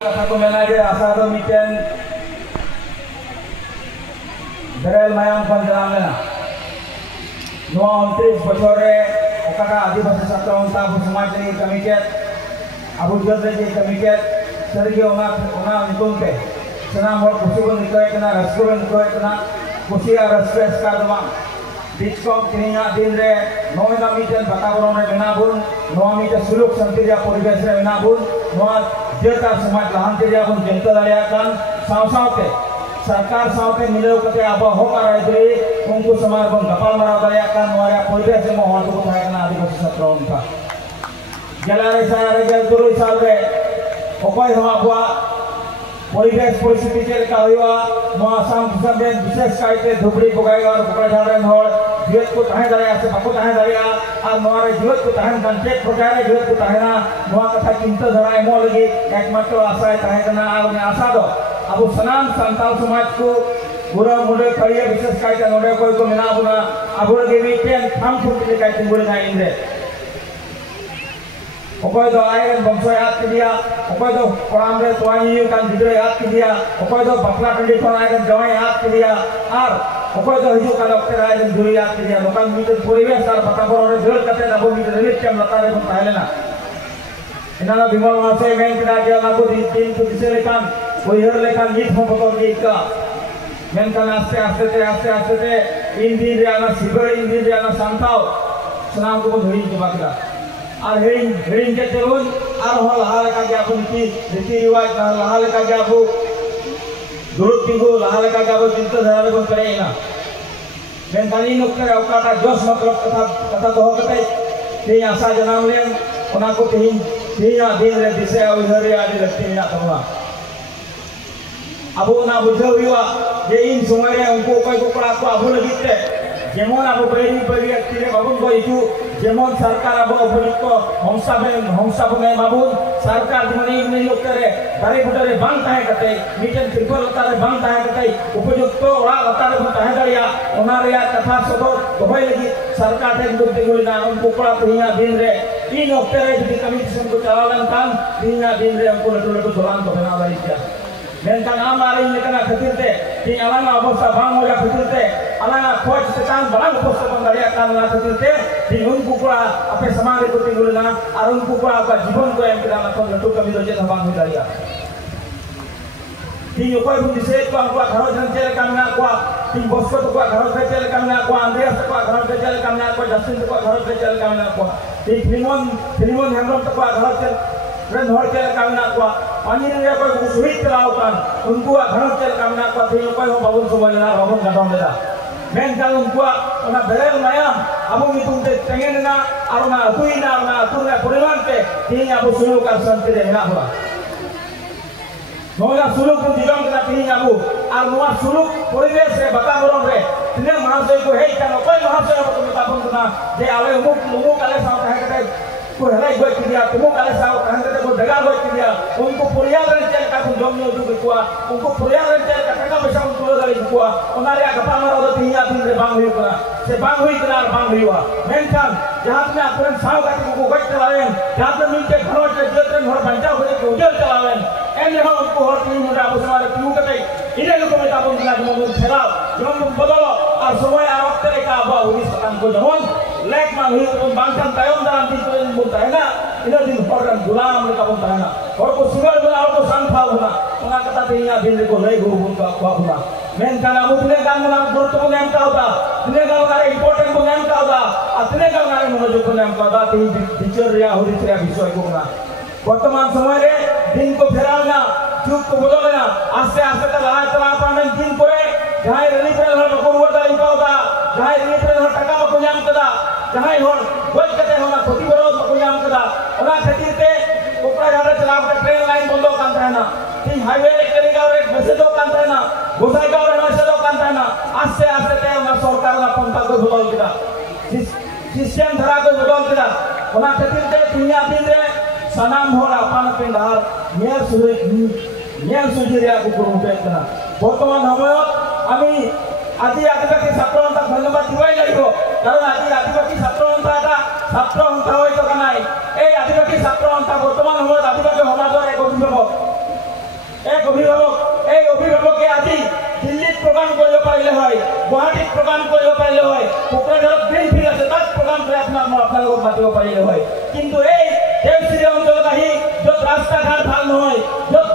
kata ko menaje asa do miten berel mayang panjangna no 29 bachore okata adibasi satra onta abu samaj ni kamiket abu jodre ni kamiket sergi ona nitung pe senam hor kusi bon nikoy kana raskuren nikoy kana kusi arastres kadma Bitkom kininya din re noy na miten bataboron re benabun no miten suluk santiria poribesh re benabun no jeta samaj lahanti dia bun jenta dariakan saw-saw ke सरकार साथे मिले कते अब होकर आइदे उनको समाज बन गपाल मारा दरियाkan वाया परिवेश में हर को थायना आदिवासी छात्र उनका गलारे सारे गल तुरुई साल रे ओकय हम आबुआ परिवेश परिस्थिति चेलका होइवा नोआ आसाम दिसम विशेष कायते धुबड़ी बगाई और कोकराझाड़न हर जीवत को ताहे दरिया से बाको ताहे दरिया और नोआ रे जीवत को ताहे कंटेक्ट प्रकार जीवत को ताहेना नोआ कथा चिंता धराय मो लगी एकमात्र आशा ताहे कना और आशा दो अब सनाम संताल समाज को पूरा मुड़े करिए विशेष कायते नोडे कोई को मिना बुना अब लगे मीटेन थाम फुटले कायते मुड़े ना इंदे ओकय दो आयरन बंशो याद किया ओकय दो कोराम रे तोाई कान गिदरे याद किया ओकय दो बकला टंडी खन आयरन जवाई याद किया और ओकय दो हिजु काल ओक्ते आयरन जुरी याद किया लोकान मीटे परिवेश और बताबरण रे जोर कते ना बो मीटे रिलीफ कैम लतारे बन ताहेलेना इनाला बिमल मासे बैंक ना के लागो दिन को दिसे लेकान उयहर लेकान नीट हो बतल दी का मेनकान आस्ते आस्ते ते इन दिन रे आना सिबर इन दिन रे आना सांताव सनाम को धोई के बाकला और हेडिंग के चलुन और हो लहाले का गया अपन की रीति रिवाज का लहाले का गया वो दुरुत की को लहाले का गया वो चिंता धरावे को करेगा मेनकान इन ओक्ते ओकाटा जोश मतलब कथा तो होकते ते आशा जनाम लेन ओना को तीन दिन रे दिसे उयहर रे आदि लगते ना तमवा अब ना बुझे हुआ जे इन समय रे उनको कोई को कड़ा को अब लगिते जेमन अब बैरी व्यक्ति बाबुन को इचु जेमन सरकार अब उपयुक्त हंसा बने बाबुन सरकार जमने नहीं लोग करे दारे बुटरे बांग ताहे कते मिटन त्रिपल लतारे बांग ताहे कते उपयुक्त ओरा लतारे बन ताहे दरिया ओना रिया कथा सदर दोहय लगी सरकार थे गुते गुलिना उनको कड़ा तिया दिन रे इन ओक्तरे जदि कमिशन को चलालन कान तिया दिन रे उनको लटु दोलान को बना दरिया मेनकान आमारे लेकना खतिरते कि अलंगा अवस्था बांग हो जा खतिरते अलंगा खोज सेतान बलांग उपस्थापन दरिया कान ला खतिरते कि उनको पूरा अपने समाज को तिगुलना और उनको पूरा आपका जीवन को एम किराना तो लटू कमी दोजे बांग हो दरिया कि ओकय बुद्धि से को आपका घर जन चेल कामना को कि बस्को तो को घर से चेल कामना को अंद्रेस को घर से चेल कामना को जस्टिन को घर से चेल कामना को कि फिलिमोन हेमरम तो को घर से ren hor chel kamna ko pani रे कोई सुहित चलाओ कान उनको घर चल kamna को थे कोई हो बाबुन सुबलना बाबुन गडम लेदा मेन काल उनको ओना बेरल माया अब मितुन ते तेंगेना और ना तुइना ना तुना परिवार के तीन अब सुलु का संति रे ना हुआ नोला सुलु को दिगम का तीन अब और नोआ सुलु परिवेश रे बताबरण रे तिने महाशय को हे कान कोई महाशय को बताबन ना जे आले मुक आले साथ है के को हलाई गोय किया तुमो काले साव कहन के को दगा गोय किया उनको पर्यावरण चल का को जम नो जो कुआ उनको पर्यावरण चल का टका पैसा उनको दली कुआ ओनारे गपा मारो तो तिया दिन रे बांग हुई करा से बांग हुई करा बांग हुईवा मेनखान जहां में अपन साव का को गोय चलावेन जहां में मिलके घरो के जतन घर बंचा होए के उजल चलावेन एन हो उनको हर तीन मुड़ा बसवाले क्यों कते इने लोग में तापन दिला जो खेलाओ जो बदलो और समय आ वक्त रे का अब हुई सकान को जमन लेक मा हुई तो बांगन तायम दान ती तो बोलता है ना इन दिन फरन गुलाम रे का बोलता है ना और को सुगर बना और को संफा होना ओना कथा तेया दिन को लई गुरु बोल का होना मेन काना मुतने काम ना गुरुत्व को नाम का होता तिने का ना इंपोर्टेंट को नाम का होता अतने का ना मनोयोग को नाम का होता ती टीचर रिया हो रिया विषय को ना वर्तमान समय रे दिन को फेरालना जुग को बदलना आस्ते आस्ते चला पाने दिन करे जहां रिलीफ रे हर को वडा इंपावदा जहां रिलीफ रे हर टका को नाम कदा जहां हर गोय कते होना क्षति विरोध को नाम कदा ओना खातिर ते कोकरा जाडे चलाव के ट्रेन लाइन बंद कान रहना ती हाईवे करी गाव रे मैसेज कान रहना गोसाई गाव रे मैसेज कान रहना आस्ते आस्ते ते ओना सरकार ला पंथा को बदल किदा सिस्टम धरा को बदल किदा ओना खातिर ते दुनिया दिन रे सनाम होर अपन पिंडार नेल सुजिरिया को कुरुपे कना बर्तमान সময়ত আমি আজি আদিবাসী ছাত্র সন্থা ধন্যবাদ দিবাই লাগিব কারণ আজি আদিবাসী ছাত্র সন্থা এটা ছাত্র সন্থা হই থকা নাই এই আদিবাসী ছাত্র সন্থা বর্তমান সময়ত আদিবাসী সমাজৰ এক অভিভাৱক অভিভাৱক এই অভিভাৱকে আজি দিল্লীত প্ৰগ্ৰাম কৰিব পাৰিলে হয়, গুৱাহাটীত প্ৰগ্ৰাম কৰিব পাৰিলে হয়, কোকৰাঝাৰত গ্ৰীণ ফিল্ড আছে তাত প্ৰগ্ৰাম কৰি আপোনালোকক মাতিব পাৰিলে হয়। কিন্তু এই দেওচিৰি অঞ্চলত আহি য'ত ৰাস্তা ঘাট ভাল নহয়, য'ত